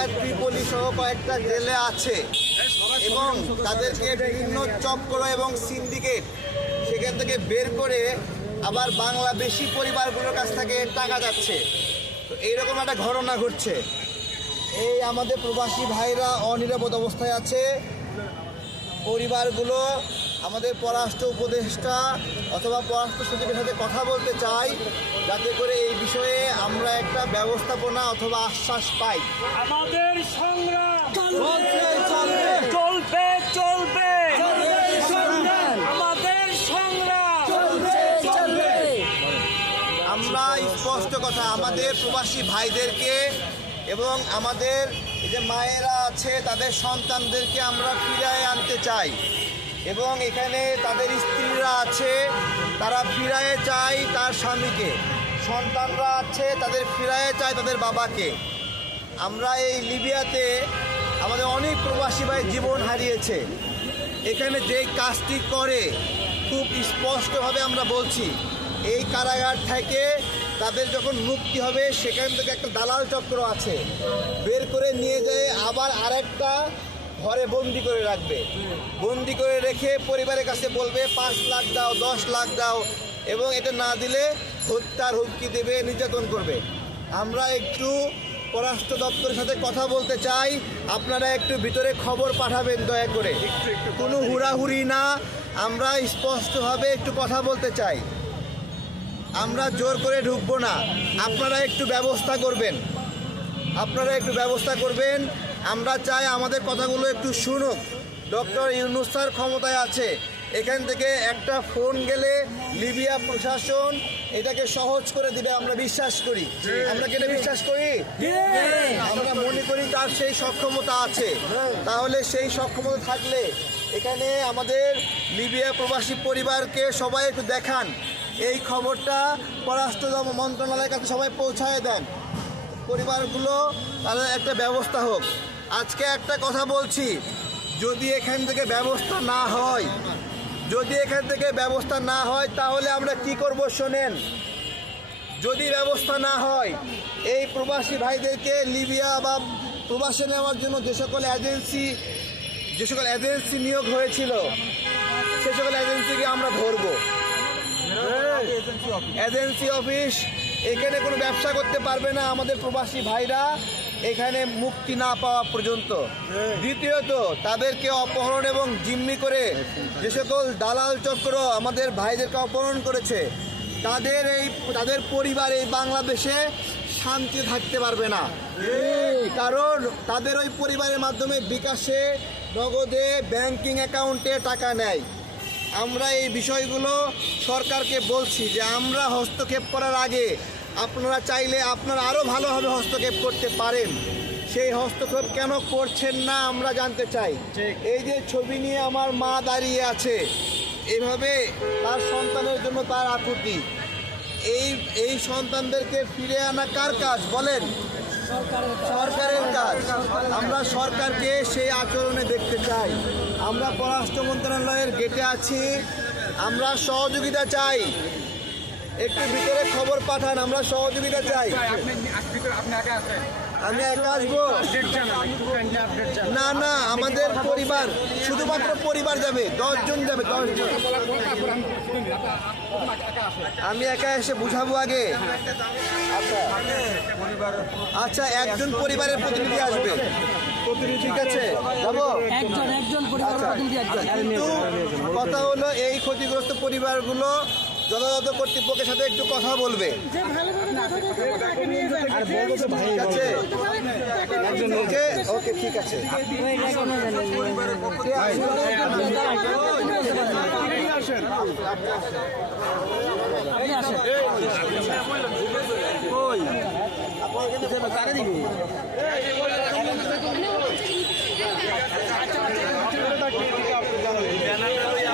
Libya ত্রিপলি সহ কয়েকটা জেলে আছে এবং তাদেরকে বিভিন্ন চক্র এবং সিন্ডিকেট সেখান থেকে বের করে আবার বাংলাদেশি পরিবারগুলোর কাছ থেকে টাকা যাচ্ছে। তো এইরকম একটা ঘটনা ঘটছে। এই আমাদের প্রবাসী ভাইরা অনিরাপদ অবস্থায় আছে। পরিবারগুলো আমাদের পররাষ্ট্র উপদেষ্টা অথবা পররাষ্ট্র সচিবের সাথে কথা বলতে চাই যাতে করে এই বিষয়ে আমরা একটা ব্যবস্থাপনা অথবা আশ্বাস পাই আমাদের সংগ্রাম চলবে, চলবে। চলবে চলবে চলবে। আমাদের সংগ্রাম আমরা স্পষ্ট কথা আমাদের প্রবাসী ভাইদেরকে এবং আমাদের যে মায়েরা আছে তাদের সন্তানদেরকে আমরা ফিরায় আনতে চাই এবং এখানে তাদের স্ত্রীরা আছে, তারা ফিরায় চায় তার স্বামীকে। সন্তানরা আছে, তাদের ফিরায় চায় তাদের বাবাকে। আমরা এই লিবিয়াতে আমাদের অনেক প্রবাসী ভাই জীবন হারিয়েছে। এখানে যে কাজটি করে, খুব স্পষ্টভাবে আমরা বলছি, এই কারাগার থেকে তাদের যখন মুক্তি হবে, সেখান থেকে একটা দালাল চক্র আছে। বের করে নিয়ে যেয়ে আবার আরেকটা ঘরে বন্দি করে রাখবে। বন্দি করে রেখে পরিবারের কাছে বলবে পাঁচ লাখ দাও দশ লাখ দাও এবং এটা না দিলে হত্যার হুমকি দেবে নির্যাতন করবে। আমরা একটু পররাষ্ট্র দপ্তরের সাথে কথা বলতে চাই। আপনারা একটু ভিতরে খবর পাঠাবেন দয়া করে। কোনো হুড়াহুড়ি না আমরা স্পষ্টভাবে একটু কথা বলতে চাই। আমরা জোর করে ঢুকবো না। আপনারা একটু ব্যবস্থা করবেন। আপনারা একটু ব্যবস্থা করবেন। আমরা চাই আমাদের কথাগুলো একটু শুনুক। ডক্টর ইউনুস স্যার ক্ষমতায় আছে। এখান থেকে একটা ফোন গেলে লিবিয়া প্রশাসন এটাকে সহজ করে দিবে, আমরা বিশ্বাস করি। আমরা কি এটা বিশ্বাস করি? আমরা মনে করি তার সেই সক্ষমতা আছে। তাহলে সেই সক্ষমতা থাকলে এখানে আমাদের লিবিয়া প্রবাসী পরিবারকে সবাই একটু দেখান। এই খবরটা পররাষ্ট্র মন্ত্রণালয়ের কাছে সবাই পৌঁছায় দেন। পরিবারগুলো তাদের একটা ব্যবস্থা হোক। আজকে একটা কথা বলছি, যদি এখান থেকে ব্যবস্থা না হয়, যদি এখান থেকে ব্যবস্থা না হয়, তাহলে আমরা কি করব শোনেন? যদি ব্যবস্থা না হয়, এই প্রবাসী ভাইদেরকে লিবিয়া বা প্রবাসে নেওয়ার জন্য যে সকল এজেন্সি, যে সকল এজেন্সি নিয়োগ হয়েছিল, সে সকল এজেন্সিকে আমরা ধরবো। এজেন্সি অফিস, এখানে কোনো ব্যবসা করতে পারবে না আমাদের প্রবাসী ভাইরা। এখানে মুক্তি না পাওয়া পর্যন্ত। দ্বিতীয়ত তাদেরকে অপহরণ এবং জিম্মি করে যে সকল দালাল চক্র আমাদের ভাইদেরকে অপহরণ করেছে তাদের এই তাদের পরিবার এই বাংলাদেশে শান্তি থাকতে পারবে না। কারণ তাদের ওই পরিবারের মাধ্যমে বিকাশে নগদে ব্যাংকিং অ্যাকাউন্টে টাকা নেয়। আমরা এই বিষয়গুলো সরকারকে বলছি যে আমরা হস্তক্ষেপ করার আগে আপনারা চাইলে আপনারা আরও ভালোভাবে হস্তক্ষেপ করতে পারেন। সেই হস্তক্ষেপ কেন করছেন না আমরা জানতে চাই। এই যে ছবি নিয়ে আমার মা দাঁড়িয়ে আছে এভাবে তার সন্তানের জন্য তার আকুতি। এই এই সন্তানদেরকে ফিরে আনা কার কাজ বলেন? সরকারের কাজ। আমরা সরকারকে সেই আচরণে দেখতে চাই। আমরা পররাষ্ট্র মন্ত্রণালয়ের গেটে আছি। আমরা সহযোগিতা চাই। একটু ভিতরে খবর পাঠান আমরা সহযোগিতা চাই। আপনি ভিতরে আপনি একা আছেন? আমি একা আসব। না না আমাদের পরিবার শুধুমাত্র পরিবার যাবে দশজন যাবে দশজন। আমি একা এসে বুঝাবো আগে। আচ্ছা একজন পরিবারের প্রতিনিধি আসবে। ঠিক আছে? যাব? একজন একজন পরিবার আচ্ছা। প্রতিনিধি একজন। কিন্তু কথা হলো এই ক্ষতিগ্রস্ত পরিবারগুলো যথাযথ কর্তৃপক্ষের সাথে একটু কথা বলবে। আচ্ছা। ওকে ওকে ঠিক আছে। কারে দিবি?